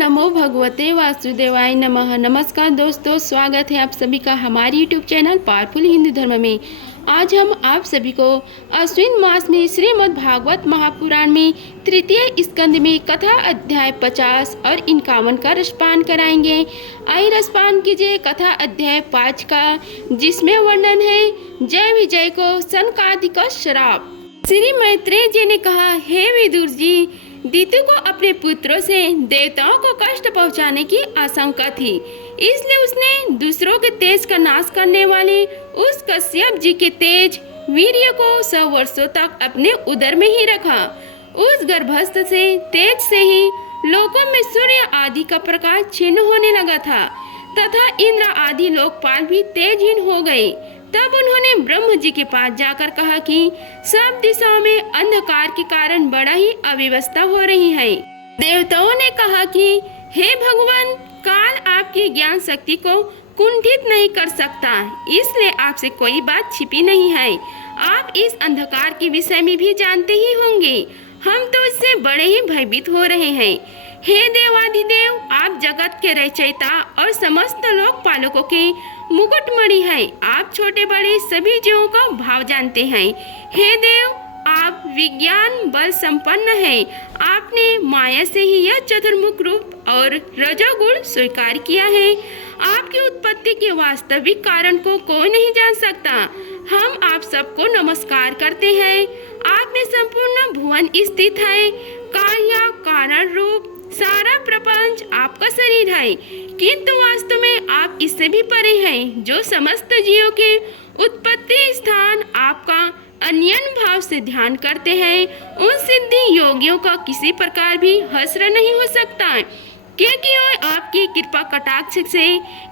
नमो भगवते वासुदेवाय नमः। नमस्कार दोस्तों, स्वागत है आप सभी का हमारे यूट्यूब चैनल पावरफुल हिंदू धर्म में। आज हम आप सभी को अश्विन मास में श्रीमद् भागवत महापुराण में तृतीय स्कंद में कथा अध्याय 50 और 51 का रसपान कराएंगे। आइए रसपान कीजिए कथा अध्याय 5 का, जिसमें वर्णन है जय विजय को सनकादिक का श्राप। श्री मैत्रेय जी ने कहा, हे विदुर जी, दितु को अपने पुत्रों से देवताओं को कष्ट पहुंचाने की आशंका थी, इसलिए उसने दूसरों के तेज का नाश करने वाले उस कश्यप जी के तेज वीर्य को 100 वर्षों तक अपने उदर में ही रखा। उस गर्भस्थ से तेज से ही लोकों में सूर्य आदि का प्रकाश क्षीण होने लगा था तथा इंद्र आदि लोकपाल भी तेजहीन हो गए। तब उन्होंने ब्रह्म जी के पास जाकर कहा कि सब दिशाओं में अंधकार के कारण बड़ा ही अव्यवस्था हो रही है। देवताओं ने कहा कि हे भगवान, काल आपकी ज्ञान शक्ति को कुंठित नहीं कर सकता, इसलिए आपसे कोई बात छिपी नहीं है। आप इस अंधकार के विषय में भी जानते ही होंगे, हम तो इससे बड़े ही भयभीत हो रहे हैं। हे देवादिदेव, आप जगत के रचयिता और समस्त लोकपालकों के मुकुटमणि है। आप छोटे बड़े सभी जीवों का भाव जानते हैं। हे देव, आप विज्ञान बल संपन्न हैं। आपने माया से ही यह चतुर्मुख रूप और रजोगुण स्वीकार किया है। आपकी उत्पत्ति के वास्तविक कारण को कोई नहीं जान सकता। हम आप सबको नमस्कार करते हैं। आप में संपूर्ण भुवन स्थित है। कार्य कारण रूप सारा प्रपंच आपका शरीर है, किंतु वास्तव में आप इससे भी परे हैं। जो समस्त जीवों के उत्पत्ति स्थान आपका अन्यन भाव से ध्यान करते हैं, उन सिद्धि योगियों का किसी प्रकार भी हस्र नहीं हो सकता, क्योंकि वो आपकी कृपा कटाक्ष से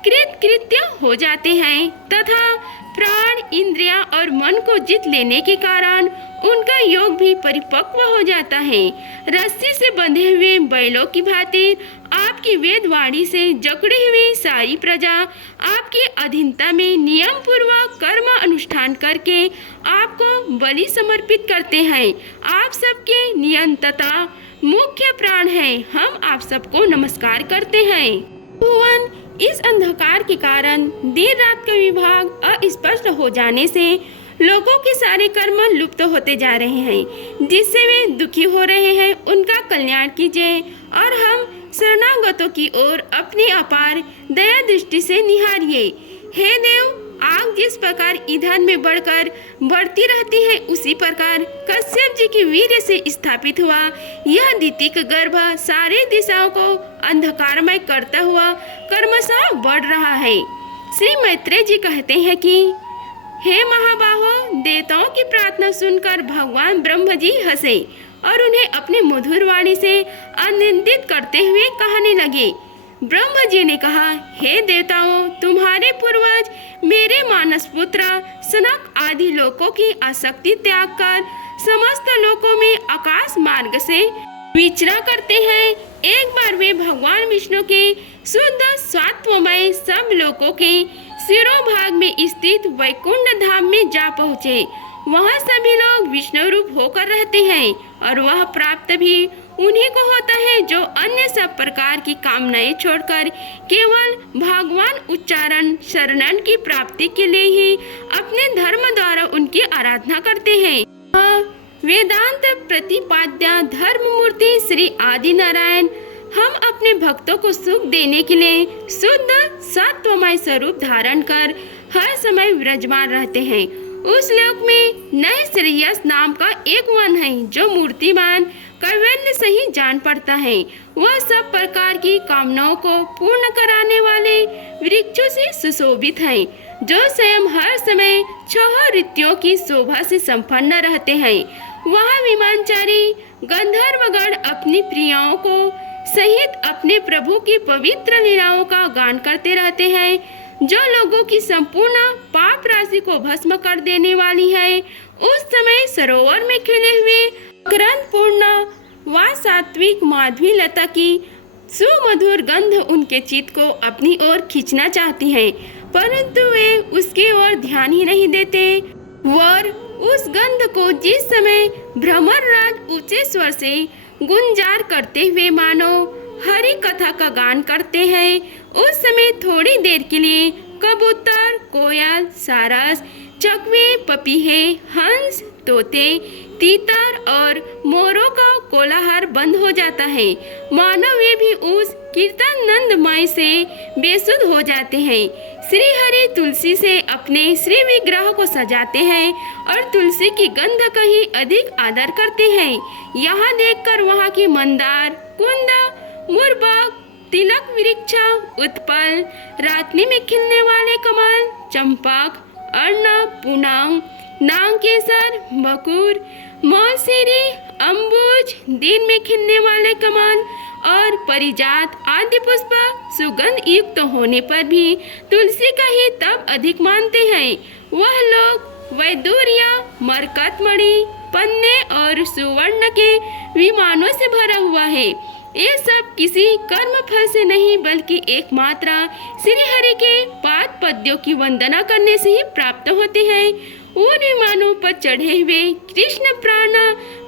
कृतकृत्य हो जाते हैं तथा प्राण, इंद्रिया और मन को जीत लेने के कारण उनका योग भी परिपक्व हो जाता है। रस्सी से बंधे हुए बैलों की भांति आपकी वेदवाणी से जकड़ी हुई सारी प्रजा आपकी अधीनता में नियम पूर्वक कर्म अनुष्ठान करके आपको बलि समर्पित करते हैं। आप सबके नियंता मुख्य प्राण हैं। हम आप सबको नमस्कार करते हैं। भुवन इस अंधकार के कारण देर रात का विभाग अस्पष्ट हो जाने से लोगों के सारे कर्म लुप्त होते जा रहे हैं, जिससे वे दुखी हो रहे हैं। उनका कल्याण कीजिए और हम शरणागतों की ओर अपनी अपार दया दृष्टि से निहारिए। हे देव, आग जिस प्रकार ईंधन में बढ़कर बढ़ती रहती है, उसी प्रकार कश्यप जी की वीर्य से स्थापित हुआ यह दितिक गर्भ सारे दिशाओं को अंधकारमय करता हुआ कर्मशः बढ़ रहा है। श्री मैत्रेय जी कहते हैं कि हे महाबाहो, देवताओं की प्रार्थना सुनकर भगवान ब्रह्म जी हंसे और उन्हें अपनी मधुर वाणी से आनंदित करते हुए कहने लगे। ब्रह्म जी ने कहा, हे देवताओं, तुम्हारे पूर्वज मेरे मानस पुत्र सनक आदि लोकों की आसक्ति त्याग कर समस्त लोकों में आकाश मार्ग से विचरा करते हैं। एक बार वे भगवान विष्णु के शुद्ध स्वात्ममय सब लोकों के शिरोभाग में स्थित वैकुंठ धाम में जा पहुँचे। वहाँ सभी लोग विष्णु रूप होकर रहते हैं और वह प्राप्त भी उन्हीं को होता है जो अन्य सब प्रकार की कामनाएं छोड़कर केवल भगवान उच्चारण शरणन की प्राप्ति के लिए ही अपने धर्म द्वारा उनकी आराधना करते हैं। वेदांत प्रतिपाद्य धर्म मूर्ति श्री आदि नारायण हम अपने भक्तों को सुख देने के लिए शुद्ध सत्वमय स्वरूप धारण कर हर समय विराजमान रहते हैं। उस लोक में नए श्रेयस नाम का एक वन है, जो मूर्तिमान कैवल्य से ही जान पड़ता है। वह सब प्रकार की कामनाओं को पूर्ण कराने वाले वृक्षों से सुशोभित है, जो स्वयं हर समय 6 ऋतुओं की शोभा से संपन्न रहते हैं। वहाँ विमानचारी गंधर्वगण अपनी प्रियाओं को सहित अपने प्रभु की पवित्र लीलाओं का गान करते रहते हैं, जो लोगों की संपूर्ण पाप राशि को भस्म कर देने वाली है। उस समय सरोवर में खिले हुए ग्रंथ पूर्ण व सात्विक माधवी लता की सुमधुर गंध उनके चित्त को अपनी ओर खींचना चाहती है, परंतु वे उसके ओर ध्यान ही नहीं देते। वर उस गंध को जिस समय भ्रमर राज ऊंचे स्वर से गुंजार करते हुए मानो हरि कथा का गान करते हैं, उस समय थोड़ी देर के लिए कबूतर, कोयल, सारस, चकवे, पपीहे, हंस, तोते, तीतर और मोरों का कोलाहल बंद हो जाता है। मानो वे भी उस कीर्तनंदमय से बेसुध हो जाते हैं। श्री हरि तुलसी से अपने श्री विग्रह को सजाते हैं और तुलसी की गंध का ही अधिक आदर करते हैं। यहाँ देखकर वहाँ की मंदार, कुंद, मुरबाग, तिलक वृक्ष, उत्पल, रात्रि में खिलने वाले कमल, चंपक, अर्णव, पूनांग, नागकेसर, बकुर, मौसीरी, अम्बुज, दिन में खिलने वाले कमल और परिजात आदि पुष्प सुगंध युक्त होने पर भी तुलसी का ही तब अधिक मानते हैं। वह लोग वैदूर्य, मरकतमणि, पन्ने और सुवर्ण के विमानों से भरा हुआ है। ये सब किसी कर्म फल से नहीं बल्कि एकमात्र श्री हरि के पाद पद्यों की वंदना करने से ही प्राप्त होते हैं। उन विमानों पर चढ़े हुए कृष्ण प्राण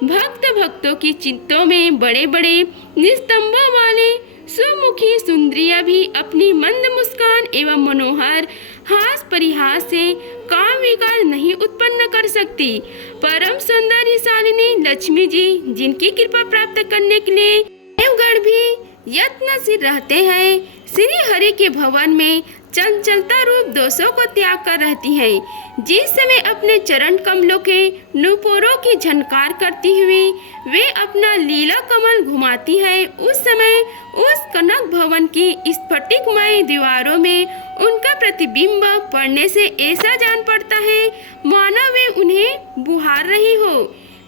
भक्तों की चित्तों में बड़े बड़े निस्तंभों वाले सुमुखी सुंदरियां भी अपनी मंद मुस्कान एवं मनोहर हास परिहास से काम विकार नहीं उत्पन्न कर सकती। परम सौंदर्यशालिनी लक्ष्मी जी, जिनकी कृपा प्राप्त करने के लिए देवगण भी यत्नशील रहते हैं, श्री हरि के भवन में चंचलता रूप दोषों को त्याग कर रहती है। जिस समय अपने चरण कमलों के नुपुरों की झनकार करती हुई वे अपना लीला कमल घुमाती है, उस समय उस कनक भवन की स्फटिकमय दीवारों में उनका प्रतिबिंब पड़ने से ऐसा जान पड़ता है मानो वे उन्हें बुहार रही हो।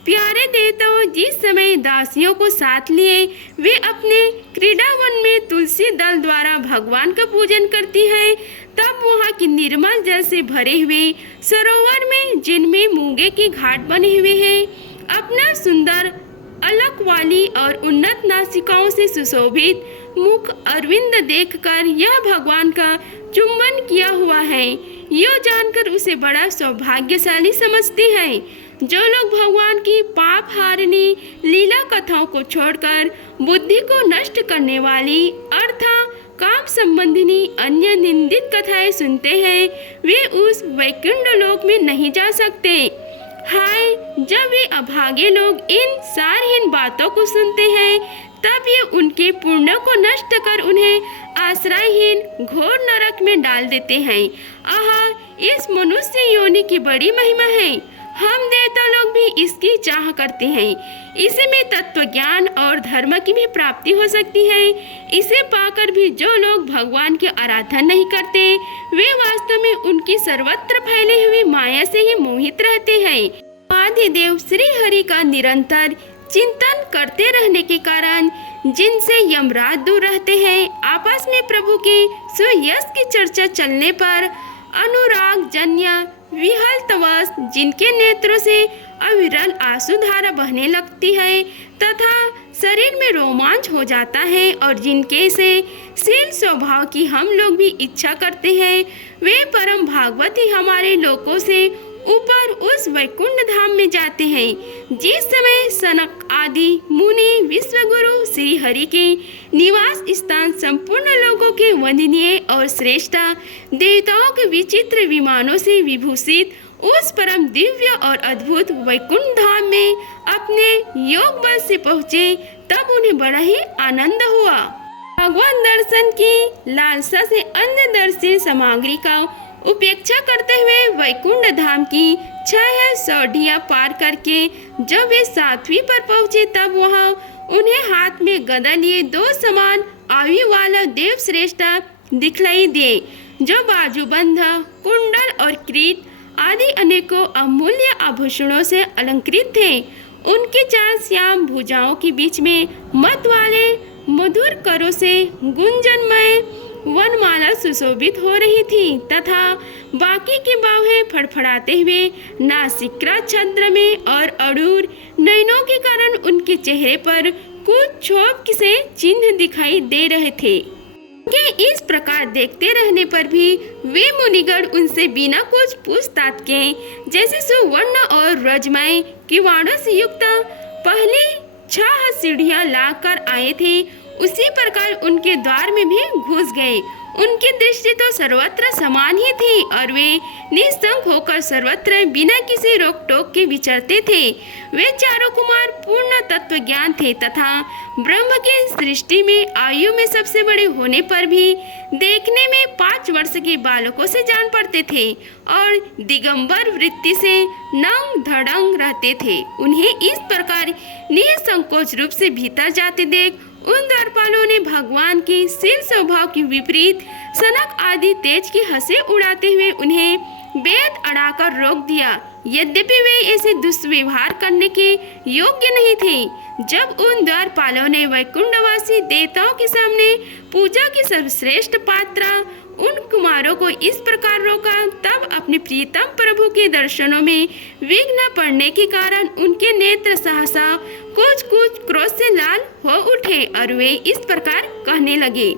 प्यारे देवताओं, जिस समय दासियों को साथ लिए वे अपने क्रीड़ावन में तुलसी दल द्वारा भगवान का पूजन करती हैं, तब वहाँ की निर्मल जल से भरे हुए सरोवर में, जिनमें मूंगे के घाट बने हुए हैं, अपना सुंदर अलक वाली और उन्नत नासिकाओं से सुशोभित मुख अरविंद देखकर यह भगवान का चुंबन किया हुआ है, यह जानकर उसे बड़ा सौभाग्यशाली समझती है। जो लोग भगवान की पाप हारिनी लीला कथाओं को छोड़कर बुद्धि को नष्ट करने वाली अर्थात काम संबंधिनी अन्य निंदित कथाएं सुनते हैं, वे उस वैकुंठ लोक में नहीं जा सकते। हाय, जब वे अभागे लोग इन सारहीन बातों को सुनते हैं, तब ये उनके पुण्य को नष्ट कर उन्हें आश्रयहीन घोर नरक में डाल देते हैं। आहा, इस मनुष्य योनि की बड़ी महिमा है। हम देवता लोग भी इसकी चाह करते हैं। इसी में तत्व ज्ञान और धर्म की भी प्राप्ति हो सकती है। इसे पाकर भी जो लोग भगवान की आराधना नहीं करते, वे वास्तव में उनकी सर्वत्र फैली हुई माया से ही मोहित रहते हैं। आदिदेव श्री हरि का निरंतर चिंतन करते रहने के कारण जिनसे यमराज दूर रहते हैं, आपस में प्रभु के सुयश की चर्चा चलने पर अनुराग जन्य विहलतवश जिनके नेत्रों से अविरल आंसुधारा बहने लगती है तथा शरीर में रोमांच हो जाता है और जिनके से शील स्वभाव की हम लोग भी इच्छा करते हैं, वे परम भागवत ही हमारे लोकों से ऊपर उस वैकुंठ धाम में जाते हैं। जिस समय सनक आदि मुनि विश्वगुरु श्री हरि के निवास स्थान संपूर्ण लोगों के वंदनीय और श्रेष्ठ देवताओं के विचित्र विमानों से विभूषित उस परम दिव्य और अद्भुत वैकुंठ धाम में अपने योग बल से पहुँचे, तब उन्हें बड़ा ही आनंद हुआ। भगवान दर्शन की लालसा से अन्य दर्शन सामग्री का उपेक्षा करते हुए वैकुंठ धाम की 6 सौढ़ियाँ पार करके जब वे 7वीं पर पहुँचे, तब वहाँ उन्हें हाथ में गदा लिए 2 समान आयु वाला देव श्रेष्ठ दिखलाई दिए, जो बाजूबंध, कुंडल और किरीट आदि अनेकों अमूल्य आभूषणों से अलंकृत थे। उनकी 4 श्याम भुजाओं के बीच में मत वाले मधुर करों से गुंजनमय वनमाला सुशोभित हो रही थी तथा बाकी की बाहें फड़फड़ाते हुए नासिका छद्र में और अड़ूर नयनों के कारण उनके चेहरे पर कुछ क्षोभ से चिन्ह दिखाई दे रहे थे। उनके इस प्रकार देखते रहने पर भी वे मुनिगण उनसे बिना कुछ पूछताछ के जैसे सुवर्ण और रजमय किवाड़ों से युक्त पहली 6 सीढ़ियां लाकर आए थे, उसी प्रकार उनके द्वार में भी घुस गए। उनकी दृष्टि तो सर्वत्र समान ही थी और वे निस्संक होकर सर्वत्र बिना किसी रोक टोक के विचरते थे। वे चारों कुमार पूर्ण तत्व ज्ञान थे तथा ब्रह्म की सृष्टि में आयु में सबसे बड़े होने पर भी देखने में 5 वर्ष के बालकों से जान पड़ते थे और दिगंबर वृत्ति से नंग धड़ंग रहते थे। उन्हें इस प्रकार निसंकोच रूप से भीतर जाते देख उन द्वारपालों ने भगवान के शील स्वभाव के विपरीत सनक आदि तेज की हंसी उड़ाते हुए उन्हें बेद अड़ाकर रोक दिया। यद्यपि वे ऐसे दुष्व्यवहार करने के योग्य नहीं थे। जब उन द्वारपालों ने वैकुंठवासी देवताओं के सामने पूजा की सर्वश्रेष्ठ पात्रा उन कुमारों को इस प्रकार रोका, तब अपने प्रीतम प्रभु के दर्शनों में विघ्न पड़ने के कारण उनके नेत्र सहसा कुछ क्रोध से लाल हो उठे और वे इस प्रकार कहने लगे।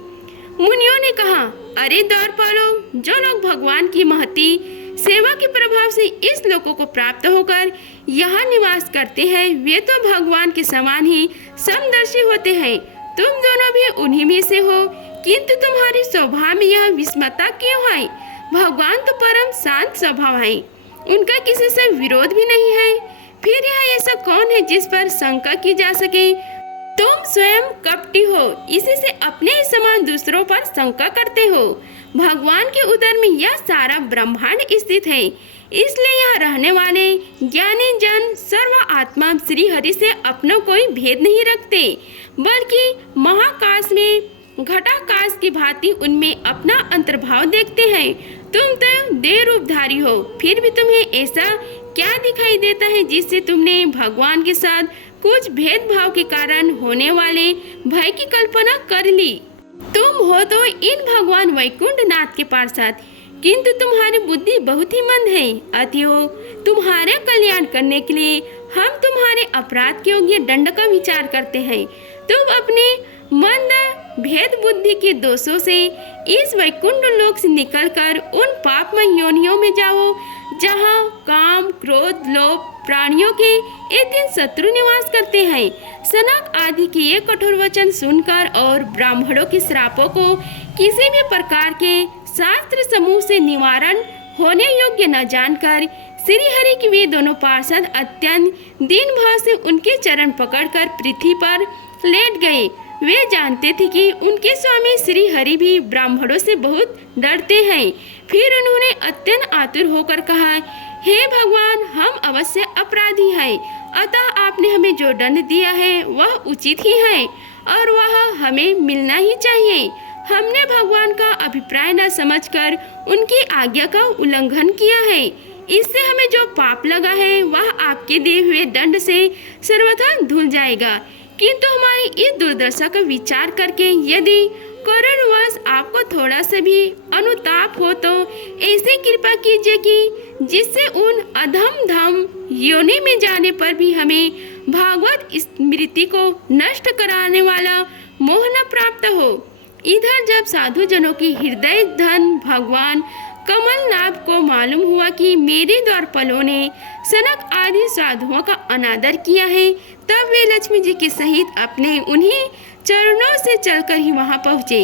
मुनियों ने कहा, अरे द्वारपालों, जो लोग भगवान की महती सेवा के प्रभाव से इस लोकों को प्राप्त होकर यहाँ निवास करते हैं, वे तो भगवान के समान ही समदर्शी होते हैं। तुम दोनों भी उन्हीं में से हो, किंतु तुम्हारे स्वभाव में यह विषमता क्यों है? भगवान तो परम शांत स्वभाव है, उनका किसी से विरोध भी नहीं है। फिर यह ऐसा कौन है जिस पर शंका की जा सके? तुम स्वयं कपटी हो, इसी से अपने समान दूसरों पर शंका करते हो। भगवान के उदर में यह सारा ब्रह्मांड स्थित है, इसलिए यहाँ रहने वाले ज्ञानी जन सर्व आत्मा श्री हरि से अपना कोई भेद नहीं रखते, बल्कि महाकाश में घटाकाश की भांति उनमें अपना अंतर्भाव देखते हैं। तुम तो देह रूपधारी हो, फिर भी तुम्हें ऐसा क्या दिखाई देता है जिससे तुमने भगवान के साथ कुछ भेदभाव के कारण होने वाले भय की कल्पना कर ली? तुम हो तो इन भगवान वैकुंठ नाथ के पार्षद, किंतु तुम्हारी बुद्धि बहुत ही मंद है। अतएव तुम्हारे कल्याण करने के लिए हम तुम्हारे अपराध के योग्य दंड का विचार करते हैं। तुम अपने मंद भेद बुद्धि के दोषों से इस वैकुंठ लोक से निकलकर उन पापमय योनियों में जाओ, जहाँ काम, क्रोध, लोभ प्राणियों के एक दिन शत्रु निवास करते हैं। सनक आदि के ये कठोर वचन सुनकर और ब्राह्मणों के श्रापों को किसी भी प्रकार के शास्त्र समूह से निवारण होने योग्य न जानकर श्री हरि के वे दोनों पार्षद अत्यंत दीन भाव से उनके चरण पकड़कर पृथ्वी पर लेट गए। वे जानते थे कि उनके स्वामी श्री हरि भी ब्राह्मणों से बहुत डरते हैं। फिर उन्होंने अत्यंत आतुर होकर कहा, हे भगवान, हम अवश्य अपराधी हैं, अतः आपने हमें जो दंड दिया है वह उचित ही है और वह हमें मिलना ही चाहिए। हमने भगवान का अभिप्राय न समझकर उनकी आज्ञा का उल्लंघन किया है, इससे हमें जो पाप लगा है वह आपके दिए हुए दंड से सर्वथा धुल जाएगा। किंतु हमारी इस दुर्दशा का विचार करके यदि कारणवश आपको थोड़ा सा भी अनुताप हो तो ऐसी कृपा कीजिए कि जिससे उन अधम धम योनि में जाने पर भी हमें भागवत स्मृति को नष्ट कराने वाला मोह न प्राप्त हो। इधर जब साधु जनों की हृदय धन भगवान कमलनाभ को मालूम हुआ कि मेरे द्वारपालों ने सनक आदि साधुओं का अनादर किया है, तब वे लक्ष्मी जी के सहित अपने उन्हीं चरणों से चलकर ही वहां पहुँचे,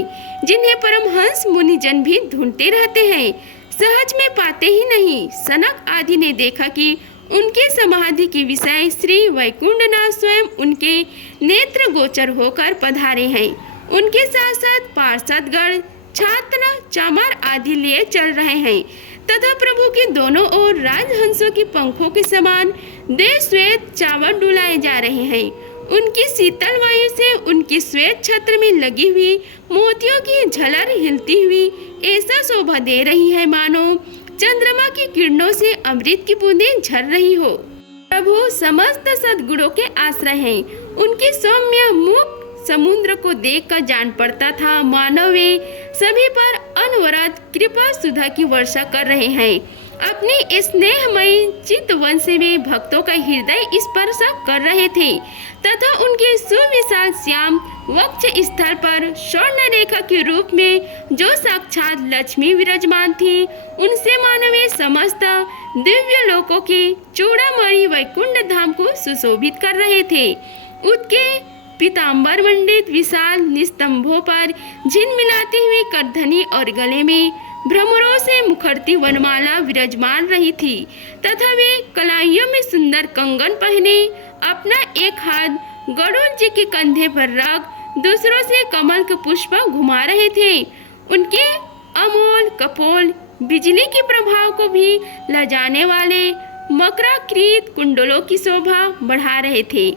जिन्हें परमहंस मुनिजन भी ढूंढते रहते हैं, सहज में पाते ही नहीं। सनक आदि ने देखा कि उनके समाधि के विषय श्री वैकुंठनाथ स्वयं उनके नेत्र गोचर होकर पधारे हैं। उनके साथ साथ पार्षदगण, छात्र, चामार आदि लिए चल रहे हैं तथा प्रभु के दोनों ओर राजहंसों की पंखों के समान देव श्वेत चावल डुलाए जा रहे हैं। उनकी शीतल वायु से उनकी श्वेत छत्र में लगी हुई मोतियों की झलर हिलती हुई ऐसा शोभा दे रही है मानो चंद्रमा की किरणों से अमृत की बूंदें झर रही हो। प्रभु समस्त सद्गुणों के आश्रय हैं। उनकी सौम्य मुख समुद्र को देखकर जान पड़ता था मानो वे सभी पर अनवरत कृपा सुधा की वर्षा कर रहे हैं। अपनी स्नेहमयी चितवन से वे भक्तों का हृदय स्पर्श कर रहे थे तथा उनके सुविशाल श्याम वक्ष स्थल पर स्वर्ण रेखा के रूप में जो साक्षात लक्ष्मी विराजमान थी, उनसे मानव समस्त दिव्य लोकों के चूड़ामणि वैकुंठ धाम को सुशोभित कर रहे थे। उसके पीताम्बर मंडित विशाल निस्तंभों पर झिलमिलाती हुई करधनी और गले में भ्रमरों से मुखरती वनमाला विराजमान रही थी तथा वे कलाइयों में सुंदर कंगन पहने अपना एक हाथ गरुड़ जी के कंधे पर रख दूसरों से कमल के पुष्प घुमा रहे थे। उनके अमोल कपोल बिजली के प्रभाव को भी लजाने वाले मकराकृत कुंडलों की शोभा बढ़ा रहे थे।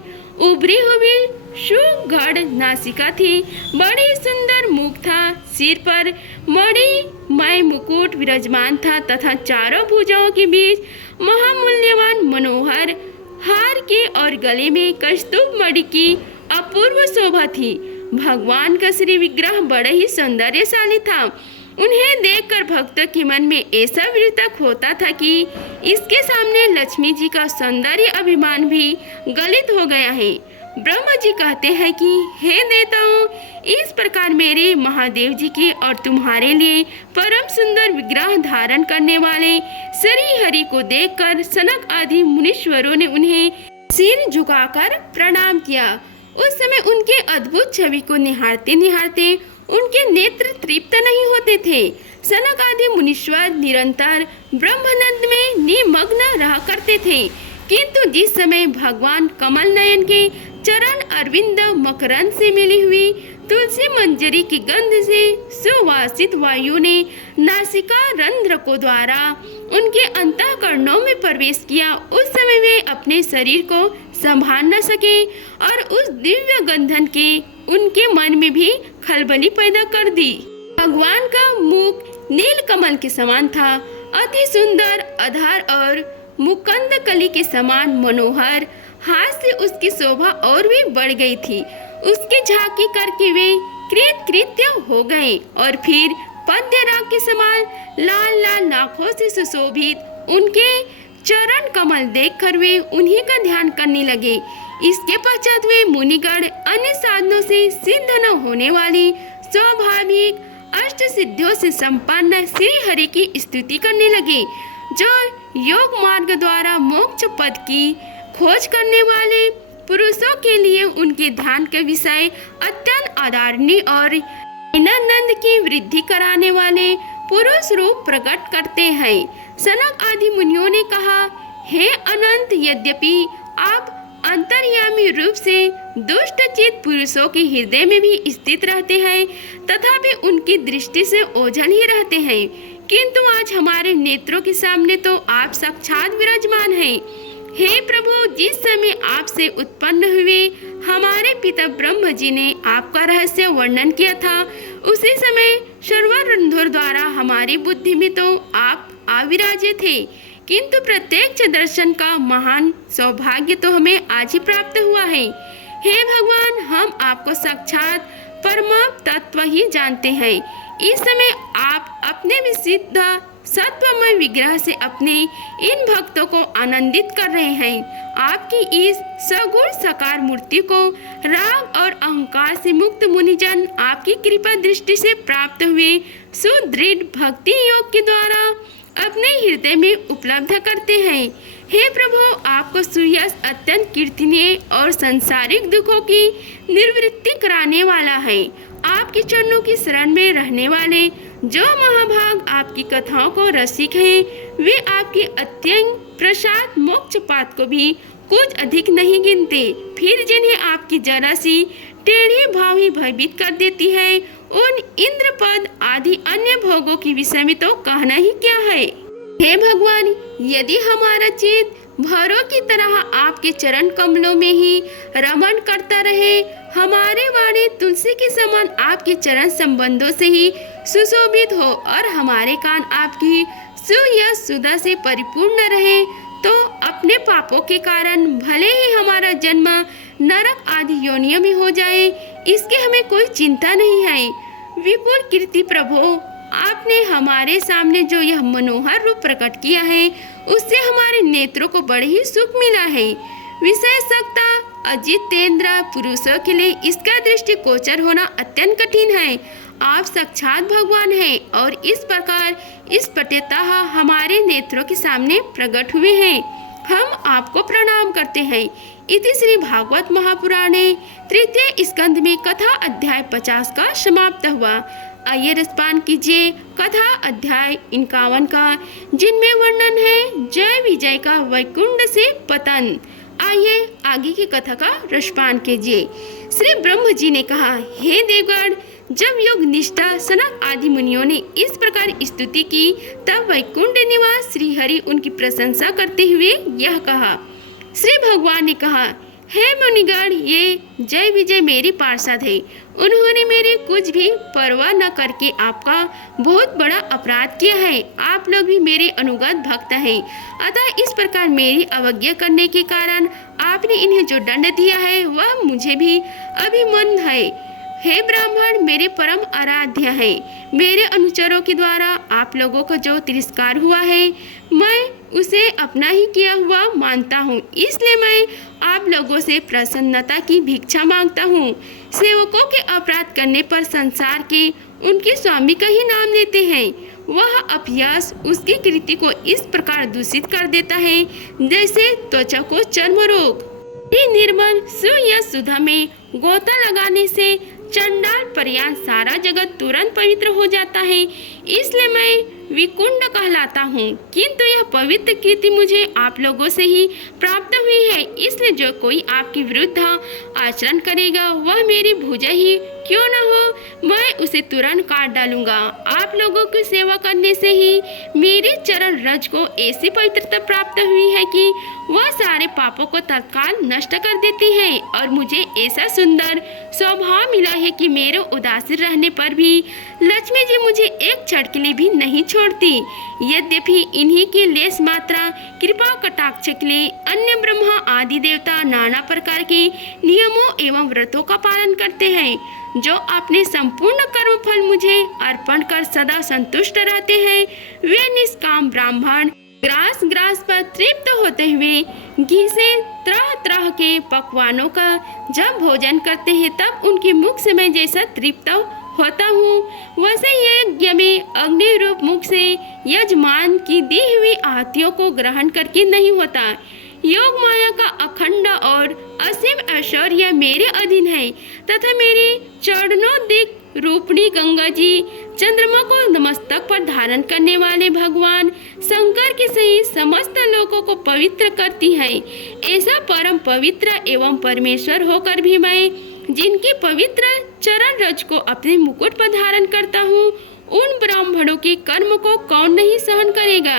उभरी हुई सुगढ़ नासिका थी, बड़ी सुंदर मुख था, सिर पर मणिमय मुकुट विराजमान था तथा चारों भुजाओं के बीच महामूल्यवान मनोहर हार के और गले में कस्तूर मणि की अपूर्व शोभा थी। भगवान का श्री विग्रह बड़ा ही सौंदर्यशाली था। उन्हें देखकर भक्तों के मन में ऐसा विरतक होता था कि इसके सामने लक्ष्मी जी का सौंदर्य अभिमान भी गलित हो गया है। ब्रह्मा जी कहते हैं कि हे देवताओं, इस प्रकार मेरे महादेव जी के और तुम्हारे लिए परम सुंदर विग्रह धारण करने वाले श्री हरि को देखकर सनक आदि मुनीश्वरों ने उन्हें सिर झुकाकर प्रणाम किया। उस समय उनके अद्भुत छवि को निहारते निहारते उनके नेत्र तृप्त नहीं होते थे। सनक आदि मुनीश्वर निरंतर ब्रह्मानंद में निमग्न रहा करते थे, किंतु जिस समय भगवान कमल नयन के चरण अरविंद मकरंद से मिली हुई तुलसी मंजरी की गंध से सुवासित वायु ने नासिका रंध्र को द्वारा उनके अंतःकरणों में प्रवेश किया, उस समय वे अपने शरीर को संभाल न सके और उस दिव्य गंधन के उनके मन में भी खलबली पैदा कर दी। भगवान का मुख नील कमल के समान था, अति सुंदर आधार और मुकुंद कली के समान मनोहर हाथ से उसकी शोभा और भी बढ़ गई थी। उसकी झांकी करके वे कृतकृत्य हो गए और फिर पद्य राग के समान लाल लाल नाखों से सुशोभित उनके चरण कमल देखकर वे उन्हीं का ध्यान करने लगे। इसके पश्चात वे मुनिगण अन्य साधनों से सिद्ध न होने वाली स्वाभाविक अष्ट सिद्धियों से संपन्न श्री हरि की स्तुति करने लगे, जो योग मार्ग द्वारा मोक्ष पद की खोज करने वाले पुरुषों के लिए उनके ध्यान के विषय अत्यंत आदरणीय और आनंद की वृद्धि कराने वाले पुरुष रूप प्रकट करते हैं। सनक आदि मुनियों ने कहा, हे अनंत, यद्यपि आप अंतर्यामी रूप से दुष्ट चित पुरुषों के हृदय में भी स्थित रहते हैं तथापि उनकी दृष्टि से ओझल ही रहते हैं, किंतु आज हमारे नेत्रों के सामने तो आप साक्षात विराजमान हैं। हे प्रभु, जिस समय आपसे उत्पन्न हुए हमारे पिता ब्रह्म जी ने आपका रहस्य वर्णन किया था, उसी समय सर्वरंध्र द्वारा हमारी बुद्धि में तो आप आविराजे थे, किंतु प्रत्यक्ष दर्शन का महान सौभाग्य तो हमें आज ही प्राप्त हुआ है। हे भगवान, हम आपको साक्षात परमात्म तत्व ही जानते हैं। इस समय आप अपने विशुद्ध सत्वमय विग्रह से अपने इन भक्तों को आनंदित कर रहे हैं। आपकी इस सगुण साकार मूर्ति को राग और अहंकार से मुक्त मुनिजन आपकी कृपा दृष्टि से प्राप्त हुए सुदृढ़ भक्ति योग के द्वारा अपने हृदय में उपलब्ध करते हैं। हे प्रभु, आपको सुयश अत्यंत कीर्तनीय और सांसारिक दुखों की निवृत्ति कराने वाला है। आपके चरणों की शरण में रहने वाले जो महाभाग आपकी कथाओं को रसिक हैं, वे आपके अत्यंत प्रसाद मोक्ष पात को भी कुछ अधिक नहीं गिनते। फिर जिन्हें आपकी जरा सी टेढ़ी भाव ही भयभीत कर देती है, उन इंद्रपद आदि अन्य भोगों के विषय में तो कहना ही क्या है। हे भगवान, यदि हमारा चित्त भौरों की तरह आपके चरण कमलों में ही रमण करता रहे, हमारे वाणी तुलसी के समान आपके चरण संबंधों से ही सुशोभित हो और हमारे कान आपकी सुयश सुधा से परिपूर्ण रहे, तो अपने पापों के कारण भले ही हमारा जन्म नरक आदि योनियों में हो जाए, इसकी हमें कोई चिंता नहीं है। विपुल कीर्ति प्रभु, आपने हमारे सामने जो यह मनोहर रूप प्रकट किया है, उससे हमारे नेत्रों को बड़े ही सुख मिला है। विषय सकता अजितेंद्र पुरुषों के लिए इसका दृष्टि गोचर होना अत्यंत कठिन है। आप साक्षात भगवान हैं और इस प्रकार इस पटेता हमारे नेत्रों के सामने प्रकट हुए हैं। हम आपको प्रणाम करते हैं। इति श्री भागवत महापुराणे तृतीय स्कंद में कथा अध्याय 50 का समाप्त हुआ। आइए रसपान कीजिए कथा अध्याय 51 का, जिनमें वर्णन है जय विजय का वैकुंठ से पतन। आइए आगे की कथा का रसपान कीजिए। श्री ब्रह्म जी ने कहा, हे देवगण, जब योग निष्ठा सनक आदि मुनियों ने इस प्रकार स्तुति की, तब वैकुंठ निवास श्री हरि उनकी प्रशंसा करते हुए यह कहा। श्री भगवान ने कहा, हे मुनिगण, ये जय विजय मेरी पार्षद है। उन्होंने मेरी कुछ भी परवाह न करके आपका बहुत बड़ा अपराध किया है। आप लोग भी मेरे अनुगत भक्त हैं, अतः इस प्रकार मेरी अवज्ञा करने के कारण आपने इन्हें जो दंड दिया है वह मुझे भी अभिमन्य है। हे ब्राह्मण, मेरे परम आराध्य है। मेरे अनुचरों के द्वारा आप लोगों को जो तिरस्कार हुआ है, मैं उसे अपना ही किया हुआ मानता हूँ। इसलिए मैं आप लोगों से प्रसन्नता की भिक्षा मांगता हूँ। सेवकों के अपराध करने पर संसार के उनके स्वामी का ही नाम लेते हैं। वह अपयश उसकी कृति को इस प्रकार दूषित कर देता है जैसे त्वचा को चर्म रोग। निर्मल सूर्य सुधा में गोता लगाने से चंडाल पर्यंत सारा जगत तुरंत पवित्र हो जाता है। इसलिए मैं विकुंड कहलाता हूँ, किंतु यह पवित्र कीर्ति मुझे आप लोगों से ही प्राप्त हुई है। इसलिए जो कोई आपके विरुद्ध आचरण करेगा वह मेरी भुजा ही क्यों न हो, मैं उसे तुरंत काट डालूंगा। आप लोगों की सेवा करने से ही मेरी चरण रज को ऐसी पवित्रता प्राप्त हुई है कि वह सारे पापों को तत्काल नष्ट कर देती है, और मुझे ऐसा सुंदर स्वभाव मिला है कि मेरे उदासीन रहने पर भी लक्ष्मी जी मुझे एक क्षण के लिए भी नहीं छोड़ती। यद्यपि इन्हीं की लेस मात्रा कृपा कटाक्ष के लिए अन्य ब्रह्मा आदि देवता नाना प्रकार के नियमों एवं व्रतों का पालन करते हैं, जो अपने संपूर्ण कर्म फल मुझे अर्पण कर सदा संतुष्ट रहते हैं। वे निष्काम ब्राह्मण ग्रास पर तृप्त होते हुए घी से तरह तरह के पकवानों का जब भोजन करते हैं, तब उनके मुख से मैं जैसा तृप्त होता हूँ, वैसे यज्ञ में अग्नि रूप मुख से यजमान की दी हुई आहुतियों को ग्रहण करके नहीं होता। योग माया का अखंड और असीम ऐश्वर्य मेरे अधीन है, तथा मेरी चरणोदिक रूपणी गंगा जी चंद्रमा को नमस्तक पर धारण करने वाले भगवान शंकर के सहित समस्त लोगों को पवित्र करती है। ऐसा परम पवित्र एवं परमेश्वर होकर भी मैं जिनकी पवित्र चरण रज को अपने मुकुट पर धारण करता हूँ, उन ब्राह्मणों के कर्म को कौन नहीं सहन करेगा।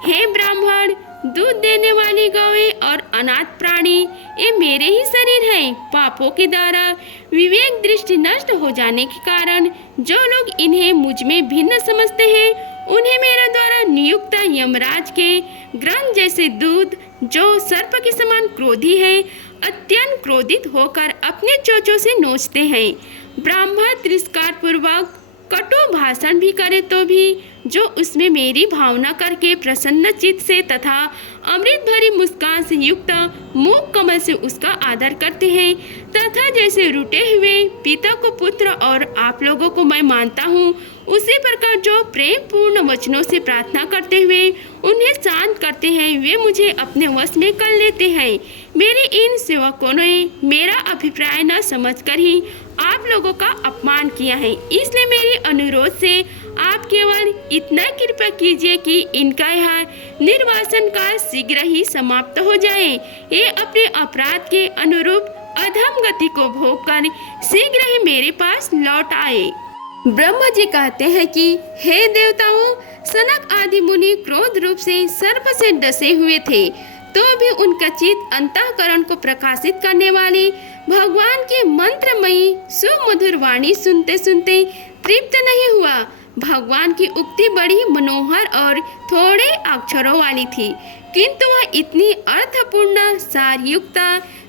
हे ब्राह्मण, दूध देने वाली गौएं और अनाथ प्राणी ये मेरे ही शरीर हैं। पापों के द्वारा विवेक दृष्टि नष्ट हो जाने के कारण जो लोग इन्हें मुझ में भिन्न समझते हैं, उन्हें मेरे द्वारा नियुक्त यमराज के ग्रंथ जैसे दूध, जो सर्प के समान क्रोधी है, अत्यंत क्रोधित होकर अपने चोंचों से नोचते हैं। ब्राह्मण तिरस्कार पूर्वक कटु भाषण भी करे तो भी जो उसमें मेरी भावना करके प्रसन्न चित्त से तथा अमृत भरी मुस्कान से युक्त मुख कमल से उसका आदर करते हैं, तथा जैसे रूठे हुए पिता को पुत्र और आप लोगों को मैं मानता हूँ, उसी प्रकार जो प्रेम पूर्ण वचनों से प्रार्थना करते हुए उन्हें शांत करते हैं, वे मुझे अपने वश में कर लेते हैं। मेरे इन सेवकों ने मेरा अभिप्राय न समझकर ही आप लोगों का अपमान किया है। इसलिए मेरे अनुरोध से आप केवल इतना कृपा कीजिए कि इनका यह निर्वासन काल शीघ्र ही समाप्त हो जाए। ये अपने अपराध के अनुरूप अधम गति को भोग कर शीघ्र ही मेरे पास लौट आए। ब्रह्मा जी कहते हैं कि हे देवताओं, सनक आदि मुनि क्रोध रूप से सर्प से डसे हुए थे, तो भी उनका चित्त अंतःकरण को प्रकाशित करने वाले भगवान की मंत्रमयी सुमधुर वाणी सुनते सुनते तृप्त नहीं हुआ। भगवान की उक्ति बड़ी मनोहर और थोड़े अक्षरों वाली थी, किंतु वह इतनी अर्थपूर्ण, सारयुक्त,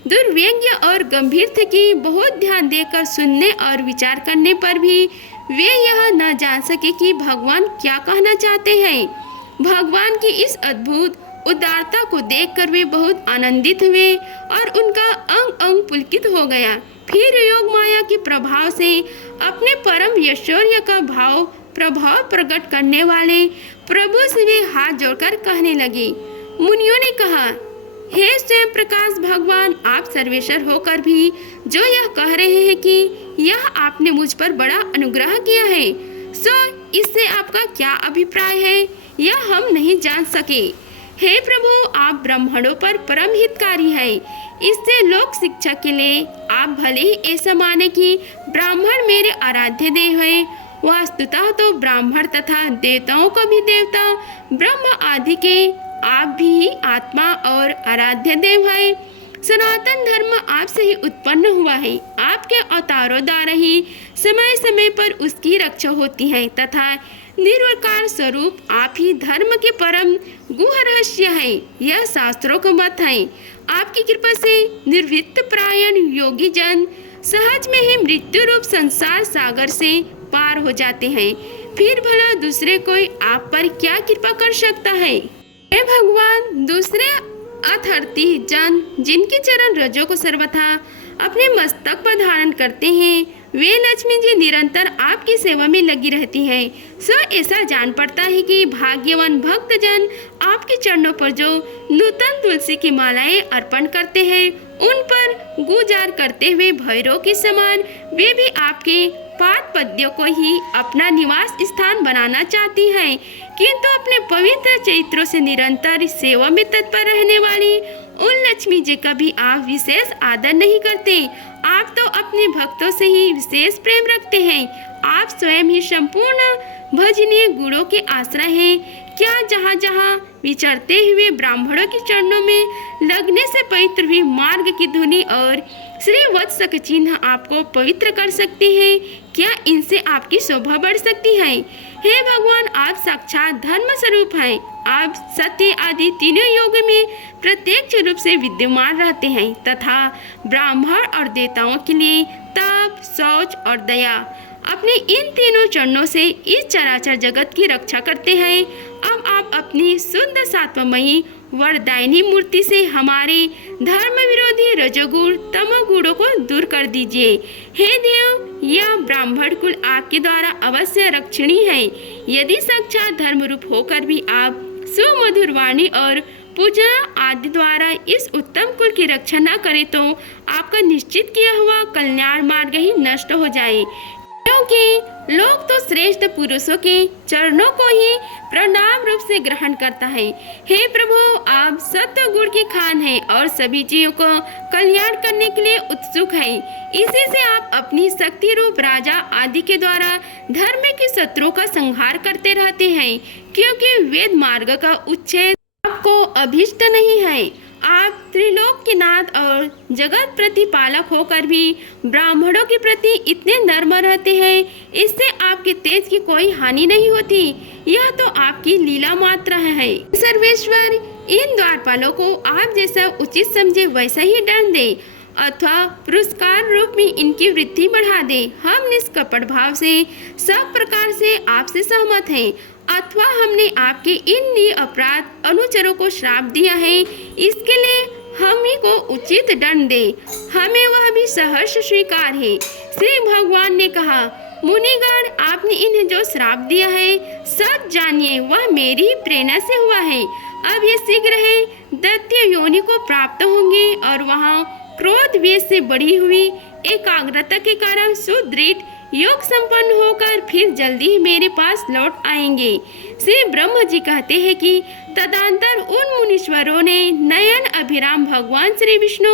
दुर्व्यंग्य और गंभीर थी कि बहुत ध्यान देकर सुनने और विचार करने पर भी वे यह न जान सके कि भगवान क्या कहना चाहते हैं। भगवान की इस अद्भुत उदारता को देखकर वे बहुत आनंदित हुए और उनका अंग अंग पुलकित हो गया। फिर योग माया के प्रभाव से अपने परम ऐश्वर्य का प्रभाव प्रकट करने वाले प्रभु से वे हाथ जोड़कर कहने लगे। मुनियों ने कहा, हे स्वयं प्रकाश भगवान, आप सर्वेश्वर होकर भी जो यह कह रहे हैं कि यह आपने मुझ पर बड़ा अनुग्रह किया है, सो इससे आपका क्या अभिप्राय है, यह हम नहीं जान सके। हे प्रभु, आप ब्राह्मणों पर परम हितकारी हैं। इससे लोक शिक्षा के लिए आप भले ही ऐसा माने कि ब्राह्मण मेरे आराध्य देव हैं, वास्तुतः तो ब्राह्मण तथा देवताओं का भी देवता ब्रह्म आदि के आप भी आत्मा और आराध्य देव है। सनातन धर्म आपसे ही उत्पन्न हुआ है। आपके अवतारों द्वारा ही समय समय पर उसकी रक्षा होती है तथा निर्विकार स्वरूप आप ही धर्म के परम गुह रहस्य है। यह शास्त्रों का मत है। आपकी कृपा से निर्वृत्त प्रायण योगी जन सहज में ही मृत्यु रूप संसार सागर से पार हो जाते हैं। फिर भला दूसरे कोई आप पर क्या कृपा कर सकता है। हे भगवान, दूसरे अथर्ती जन जिनके चरण रजों को सर्वथा अपने मस्तक पर धारण करते हैं, वे लक्ष्मी जी निरंतर आपकी सेवा में लगी रहती हैं। सो ऐसा जान पड़ता है कि भाग्यवान भक्त जन आपके चरणों पर जो नूतन तुलसी की मालाएं अर्पण करते हैं, उन पर गुजार करते हुए भैरव के समान वे भी आपके पाद पद्यों को ही अपना निवास स्थान बनाना चाहती हैं, किंतु अपने पवित्र चरित्रों से निरंतर सेवा में तत्पर रहने वाली उन लक्ष्मी जी का भी आप विशेष आदर नहीं करते। आप तो अपने भक्तों से ही विशेष प्रेम रखते हैं। आप स्वयं ही संपूर्ण भजनीय गुणों के आश्रय हैं। क्या जहाँ जहाँ विचरते हुए ब्राह्मणों के चरणों में लगने से पवित्र हुई मार्ग की धुनी और श्री वत्स का चिन्ह आपको पवित्र कर सकते हैं? क्या इनसे आपकी शोभा बढ़ सकती है? हे भगवान, आप साक्षात धर्म स्वरूप हैं। आप सत्य आदि तीनों योग में प्रत्यक्ष रूप से विद्यमान रहते हैं तथा ब्राह्मण और देवताओं के लिए तप, शौच और दया अपने इन तीनों चरणों से इस चराचर जगत की रक्षा करते हैं। अब आप अपनी शुद्ध सात्वमयी वरदायिनी मूर्ति से हमारे धर्म विरोधी रजोगुण तमोगुणों को दूर कर दीजिए। हे देव, यह ब्राह्मण कुल आपके द्वारा अवश्य रक्षणीय है। यदि साक्षात धर्म रूप होकर भी आप सुमधुर वाणी और पूजा आदि द्वारा इस उत्तम कुल की रक्षा न करें तो आपका निश्चित किया हुआ कल्याण मार्ग ही नष्ट हो जाए, क्योंकि लोग तो श्रेष्ठ पुरुषों के चरणों को ही प्रणाम रूप से ग्रहण करता है। हे प्रभु, आप सत्य गुण की खान हैं और सभी जीवों को कल्याण करने के लिए उत्सुक हैं। इसी से आप अपनी शक्ति रूप राजा आदि के द्वारा धर्म के शत्रुओं का संहार करते रहते हैं, क्योंकि वेद मार्ग का उच्छेद आपको अभिष्ट नहीं है। आप त्रिलोक के नाथ और जगत प्रतिपालक होकर भी ब्राह्मणों के प्रति इतने नर्म रहते हैं, इससे आपके तेज की कोई हानि नहीं होती। यह तो आपकी लीला मात्र है। सर्वेश्वर, इन द्वारपालों को आप जैसा उचित समझे वैसा ही दंड दे अथवा पुरस्कार रूप में इनकी वृद्धि बढ़ा दे। हम निष्कपट भाव से सब प्रकार से आपसे सहमत हैं, अथवा हमने आपके इन अपराध अनुचरों को श्राप दिया है, इसके लिए हम ही को उचित दंड दे, हमें वह भी सहर्ष स्वीकार है। श्री भगवान ने कहा, मुनिगण, आपने इन्हें जो श्राप दिया है सब जानिए वह मेरी ही प्रेरणा से हुआ है। अब ये शीघ्र है दैत्य योनि को प्राप्त होंगे और वहाँ क्रोध वेश से बढ़ी हुई एकाग्रता के कारण सुदृढ़ योग संपन्न होकर फिर जल्दी ही मेरे पास लौट आएंगे। श्री ब्रह्म जी कहते हैं कि तदंतर उन मुनीश्वरों ने नयन अभिराम भगवान श्री विष्णु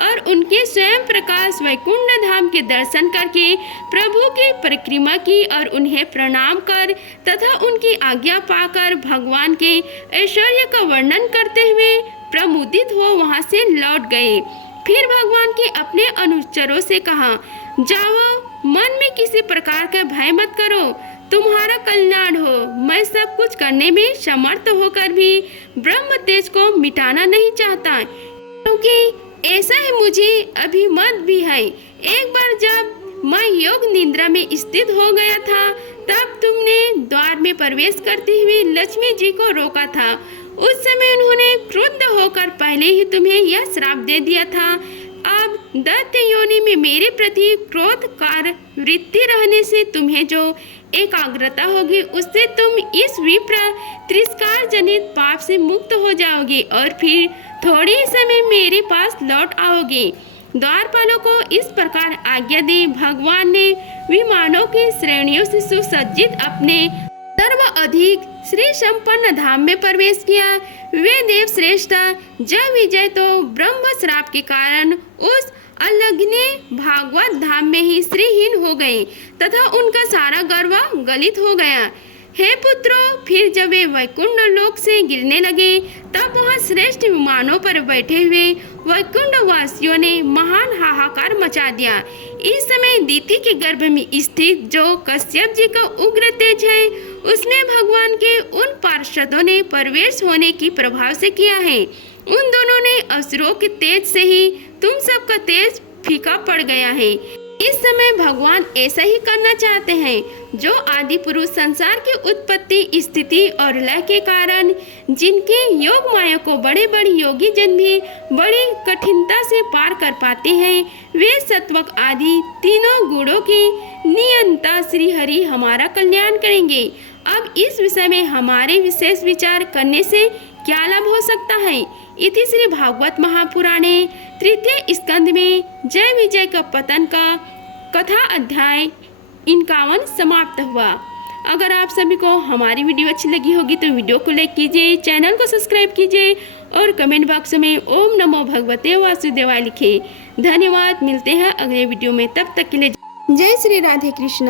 और उनके स्वयं प्रकाश वैकुंठ धाम के दर्शन करके प्रभु की परिक्रमा की और उन्हें प्रणाम कर तथा उनकी आज्ञा पाकर भगवान के ऐश्वर्य का वर्णन करते हुए प्रमुदित हो वहां से लौट गए। फिर भगवान के अपने अनुचरों से कहा, जाओ, मन में किसी प्रकार का भय मत करो, तुम्हारा कल्याण हो। मैं सब कुछ करने में समर्थ होकर भी ब्रह्म तेज को मिटाना नहीं चाहता, क्योंकि ऐसा ही मुझे अभिमत भी है। एक बार जब मैं योग निद्रा में स्थित हो गया था, तब तुमने द्वार में प्रवेश करते हुए लक्ष्मी जी को रोका था। उस समय उन्होंने क्रुद्ध होकर पहले ही तुम्हें यह श्राप दे दिया था। अब दैत्य योनि में मेरे प्रति क्रोधकार वृत्ति रहने से तुम्हें जो एकाग्रता होगी उससे तुम इस विप्र तिरस्कार जनित पाप से मुक्त हो जाओगे और फिर थोड़ी ही समय मेरे पास लौट आओगे। द्वारपालों को इस प्रकार आज्ञा दी। भगवान ने विमानों की श्रेणियों से सुसज्जित अपने सर्व अधिक श्री संपन्न धाम में प्रवेश किया। वे देव श्रेष्ठ जय विजय तो ब्रह्म श्राप के कारण उस अलग्ने भागवत धाम में ही श्रीहीन हो गए तथा उनका सारा गर्व गलित हो गया। हे पुत्रों, फिर जब वे वैकुंठ लोक से गिरने लगे तब वह श्रेष्ठ विमानों पर बैठे हुए वैकुंठ वासियों ने महान हाहाकार मचा दिया। इस समय दीति के गर्भ में स्थित जो कश्यप जी का उग्र तेज है उसमें भगवान के उन पार्षदों ने प्रवेश होने की प्रभाव से किया है। उन दोनों ने असुरों के तेज से ही तुम सबका तेज फीका पड़ गया है। इस समय भगवान ऐसा ही करना चाहते हैं जो आदि पुरुष संसार की उत्पत्ति स्थिति और लय के कारण जिनके योग माया को बड़े बड़े योगी जन भी बड़ी कठिनता से पार कर पाते हैं, वे सत्वक आदि तीनों गुणों की नियंता श्री हरि हमारा कल्याण करेंगे। अब इस विषय में हमारे विशेष विचार करने से क्या लाभ हो सकता है। इति श्री भागवत महापुराणे तृतीय स्कंद में जय विजय का पतन का कथा अध्याय 51 समाप्त हुआ। अगर आप सभी को हमारी वीडियो अच्छी लगी होगी तो वीडियो को लाइक कीजिए, चैनल को सब्सक्राइब कीजिए और कमेंट बॉक्स में ओम नमो भगवते वासुदेवाय लिखें। धन्यवाद। मिलते हैं अगले वीडियो में, तब तक के लिए जय श्री राधे कृष्ण।